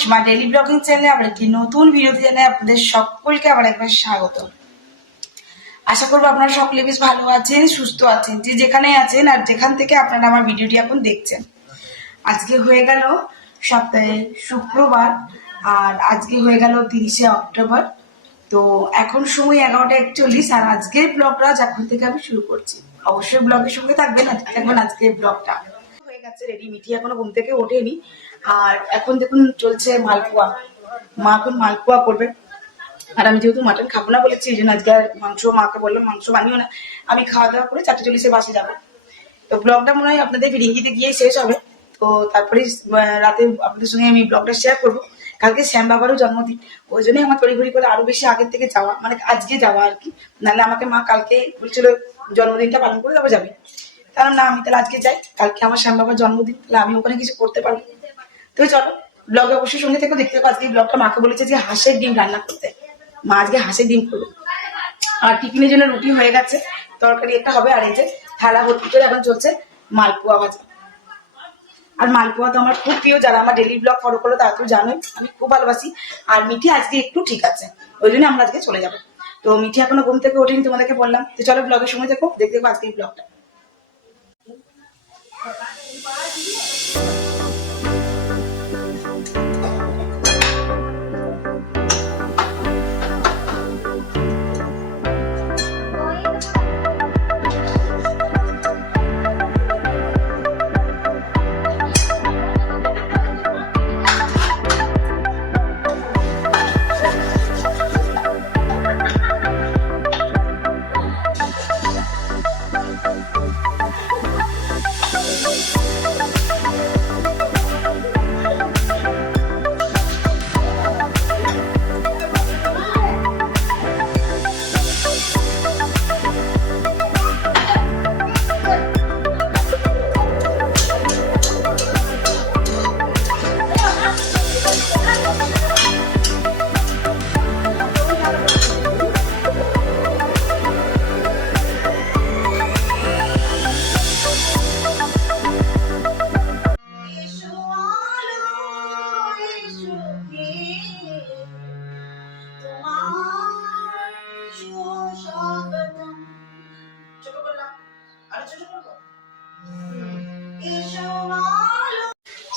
সীমা daily blogging চ্যানেলে আবার একটি নতুন ভিডিওতে জানাই আপনাদের সকলকে আবার একবার স্বাগত। আশা করবো আপনারা সকলে বেশ ভালো আছেন, সুস্থ আছেন, যে যেখানে আছেন আর যেখান থেকে আপনারা আমার ভিডিওটি এখন দেখছেন। আজকে হয়ে গেল সপ্তাহে শুক্রবার, আর আজকে হয়ে গেল 30শে অক্টোবর। তো এখন সময় 11টা 41, আর আজকের ব্লগটা যখন থেকে আমি শুরু করছি। অবশ্যই ব্লগের সঙ্গে থাকবেন, দেখবেন আজকের ব্লগটা হয়ে গেছে রেডি। মিঠি এখনো ঘুম থেকে ওঠেনি, আর এখন দেখুন চলছে মালপোয়া। মা এখন মালপোয়া করবে, আর আমি যেহেতু মাটন খাবো না বলেছি, এই জন্য আজকে মাংস, মাকে বললাম মাংস বানিও না, আমি খাওয়া দাওয়া করে 4:40 বাসে যাবো। তো ব্লগটা মনে হয় আপনাদের ফিরিঙ্গিতে গিয়ে শেষ হবে। তো তারপরে রাতে আপনাদের সঙ্গে আমি ব্লগটা শেয়ার করবো। কালকে শ্যাম বাবারও জন্মদিন, ওই জন্যই আমার তড়িঘড়ি করে আরো বেশি আগের থেকে যাওয়া, মানে আজকে যাওয়া আর কি। নাহলে আমাকে মা কালকে বলছিল জন্মদিনটা পালন করে তারপর যাবে। কারণ না, আমি তাহলে আজকে যাই, কালকে আমার শ্যাম বাবার জন্মদিন, তাহলে আমি ওখানে কিছু করতে পারবো। তো চলো ব্লগে অবশ্যই সঙ্গে থেকে দেখতে পাবো। আজকে ব্লগটা মাকে বলেছে যে হাঁসের ডিম রান্না করতে, মা আজকে হাঁসের ডিম করবে। আর টিফিনের জন্য রুটি হয়ে গেছে, তরকারি একটা হবে, আর এই যে থালা ভর্তি করে এখন চলছে মালপোয়া ভাজা। আর মালপোয়া তো আমার খুব প্রিয়, যারা আমার ডেইলি ব্লগ ফলো করো তারা তো জানোই আমি খুব ভালোবাসি। আর মিঠি আজকে একটু ঠিক আছে, ওই জন্য আমরা আজকে চলে যাবো। তো মিঠি এখনো ঘুম থেকে ওঠেনি, তোমাদেরকে বললাম। তো চলো ব্লগের সময় দেখো, দেখতে দেখবো আজকে এই ব্লগটা।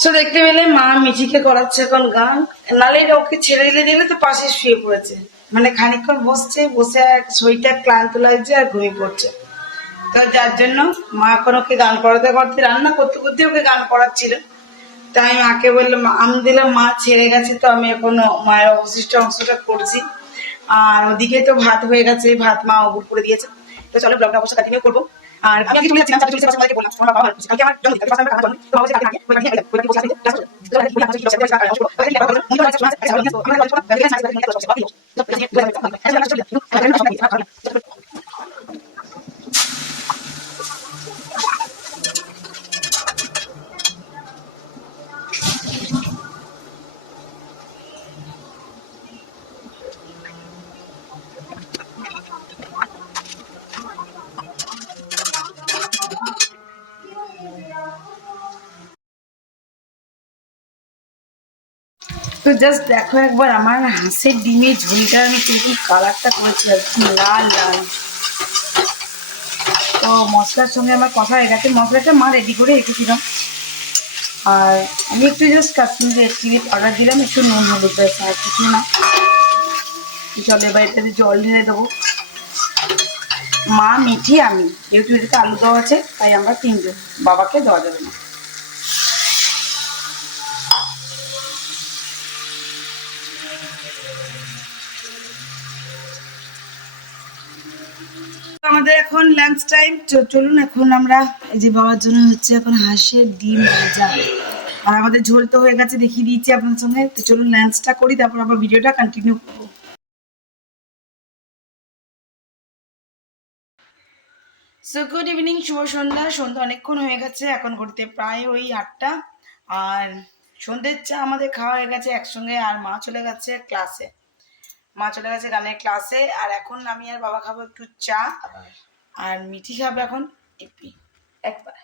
তো দেখতে পেলে মা মিঠিকে করাচ্ছে এখন গান, নালে ওকে ছেড়ে দিলে দিলে তো পাশে শুয়ে পড়েছে, মানে খানিকক্ষণ বসছে, বসে শরীরটা ক্লান্ত লাগছে আর ঘুমিয়ে পড়ছে। তো যার জন্য মা এখন ওকে গান করাতে করতে, রান্না করতে করতে ওকে গান করাচ্ছিল। তাই মাকে বললাম, আমি দিলাম, মা ছেড়ে গেছে, তো আমি এখন মায়ের অবশিষ্ট অংশটা করছি। আর ওদিকে তো ভাত হয়ে গেছে, ভাত মা অবুর করে দিয়েছে। তো চলো ব্লগটা অবশ্যই কন্টিনিউ করবো। আর আমি আগে চলে যাচ্ছিলাম, 4:40 বাসে বললাম তোমার বাবা কালকে আমার জন্মদিন, কালকে আমার জন্মদিন, তো ভাবছি কালকে আগে ওই কালকে ওই বসে আছে ক্লাস করতে। তো আমি বসে বসে ক্লাস করতে তো এই ব্লগ মনে হচ্ছে শোনা আছে আমরা তো জাস্ট দেখো একবার আমার হাঁসের ডিমের ঝোলটা আমি কিরকম কালারটা করেছি, আর কি লাল লাল। তো মশলার সঙ্গে আমার কথা হয়ে গেছে, মশলাটা মা রেডি করে রেখেছিলাম। আর আমি একটু just Kashmiri red chilli powder দিলাম, একটু নুন হলুদ, ব্যাস, আর কিছু না। চলো এবার এটাতে জল ঢেলে দেবো। মা, মিঠি, আমি, যেহেতু এটাতে আলু দেওয়া আছে তাই আমরা তিনজন, বাবাকে দেওয়া যাবে না। আমাদের এখন লাঞ্চ টাইম, চলুন এখন আমরা, এই যে বাবার জন্য হচ্ছে এখন হাঁসের ডিম ভাজা, আর আমাদের ঝোল তো হয়ে গেছে, দেখিয়ে দিয়েছি আপনার সঙ্গে। তো চলুন লাঞ্চটা করি, তারপর আবার ভিডিওটা কন্টিনিউ করবো। সো গুড ইভিনিং, শুভ সন্ধ্যা। সন্ধ্যা অনেকক্ষণ হয়ে গেছে, এখন ঘুরতে প্রায় ওই 8টা। আর সন্ধ্যের চা আমাদের খাওয়া হয়ে গেছে একসঙ্গে, আর মা চলে গেছে ক্লাসে, মা চলে গেছে গানের ক্লাসে। আর এখন আমি আর বাবা খাবো একটু চা, আর মিঠি খাবে এখন ইপি। একবার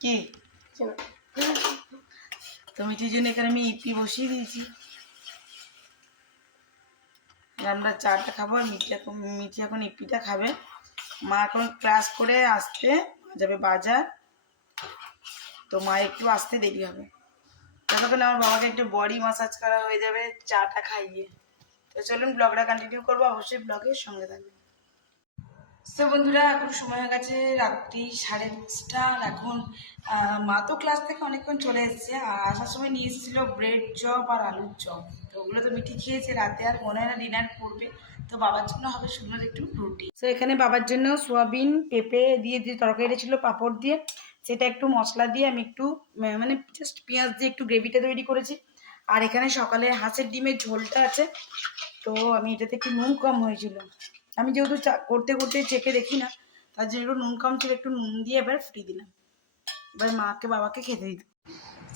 কি তো মিঠির জন্য এখানে আমি ইপি বসিয়ে দিয়েছি, আমরা চাটা খাবো আর মিঠি এখন ইপিটা খাবে। মা এখন ক্লাস করে আসতে যাবে বাজার, তো মা একটু আসতে দেরি হবে। ততক্ষণ আমার বাবাকে একটু বডি ম্যাসাজ করা হয়ে যাবে চাটা খাইয়ে। তো চলুন ব্লগটা কন্টিনিউ করবো, অবশ্যই ব্লগের সঙ্গে থাকবে। তো বন্ধুরা এখন সময় হয়ে গেছে রাত্রি 5:30। এখন মা তো ক্লাস থেকে অনেকক্ষণ চলে এসেছে, আর আসার সময় নিয়ে এসেছিলো ব্রেড চপ আর আলুর চপ। তো ওগুলো তো মিঠি খেয়েছে, রাতে আর মনে হয় না ডিনার করবে। তো বাবার জন্য হবে শুকনো একটু রুটি। তো এখানে বাবার জন্য সোয়াবিন পেঁপে দিয়ে যে তরকারিটা ছিল পাঁপড় দিয়ে, সেটা একটু মশলা দিয়ে আমি একটু মানে জাস্ট পেঁয়াজ দিয়ে একটু গ্রেভিটা তৈরি করেছি। আর এখানে সকালে হাঁসের ডিমের ঝোলটা আছে, তো আমি এটাতে একটু নুন কম হয়েছিল, আমি যেহেতু করতে করতে চেখে দেখি না, তার জন্য একটু নুন কম ছিল, একটু নুন দিয়ে এবার ফুটিয়ে দিলাম। এবার মাকে বাবাকে খেতে দিত।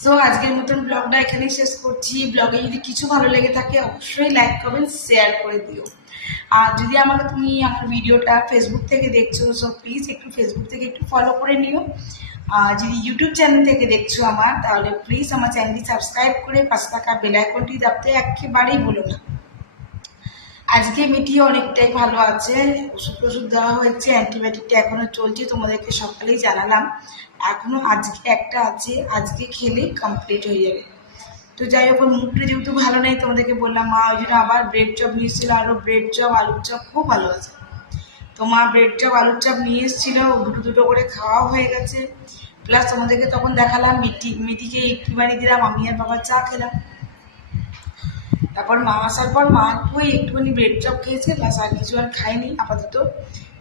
সো আজকের মতন ব্লগটা এখানেই শেষ করছি। ব্লগে যদি কিছু ভালো লেগে থাকে অবশ্যই লাইক কমেন্ট শেয়ার করে দিও। আর যদি আমার ভিডিওটা ফেসবুক থেকে দেখছো, সো প্লিজ একটু ফেসবুক থেকে একটু ফলো করে নিও। আর যদি ইউটিউব চ্যানেল থেকে দেখছো আমার, তাহলে প্লিজ আমার চ্যানেলটি সাবস্ক্রাইব করে পাশে থাকা বেল আইকনটি দাবতে একেবারেই ভুলো না। আজকে মিঠি অনেকটাই ভালো আছে, ওষুধ দেওয়া হয়েছে, অ্যান্টিবায়োটিকটা এখনো চলছে, তোমাদেরকে সকালেই জানালাম। এখনো আজকে একটা আছে, আজকে খেলেই কমপ্লিট হয়ে যাবে। তো যাই হোক, মুখটা যেহেতু ভালো নেই তোমাদেরকে বললাম, মা ওই জন্য আবার ব্রেড চপ নিয়ে এসেছিলো, আরও ব্রেড চপ আলুর চপ খুব ভালো আছে। তো মা ব্রেড চপ আলুর চপ নিয়ে এসেছিলো, দুটো করে খাওয়াও হয়ে গেছে। প্লাস তোমাদেরকে তখন দেখালাম মিঠিকে একটু বানিয়ে দিলাম, আমি আর বাবা চা খেলাম। তারপর মা আসার পর মা একটুখানি ব্রেড চপ খেয়েছে, প্লাস আর কিছু আর খাইনি আপাতত।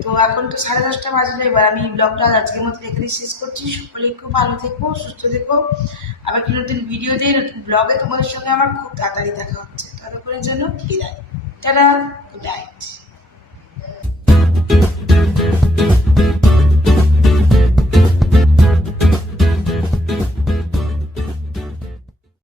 তো এখন তো 10:30 বাজলো। এবার আমি ব্লগটা আজকের মতো এখানেই শেষ করছি। সকলে খুব ভালো থেকো, সুস্থ থেকো। আবার কি নতুন ভিডিও দিয়ে নতুন ব্লগে তোমাদের সঙ্গে আমার খুব তাড়াতাড়ি দেখা হচ্ছে। ততক্ষণের জন্য বিদায়, টাটা, গুড নাইট।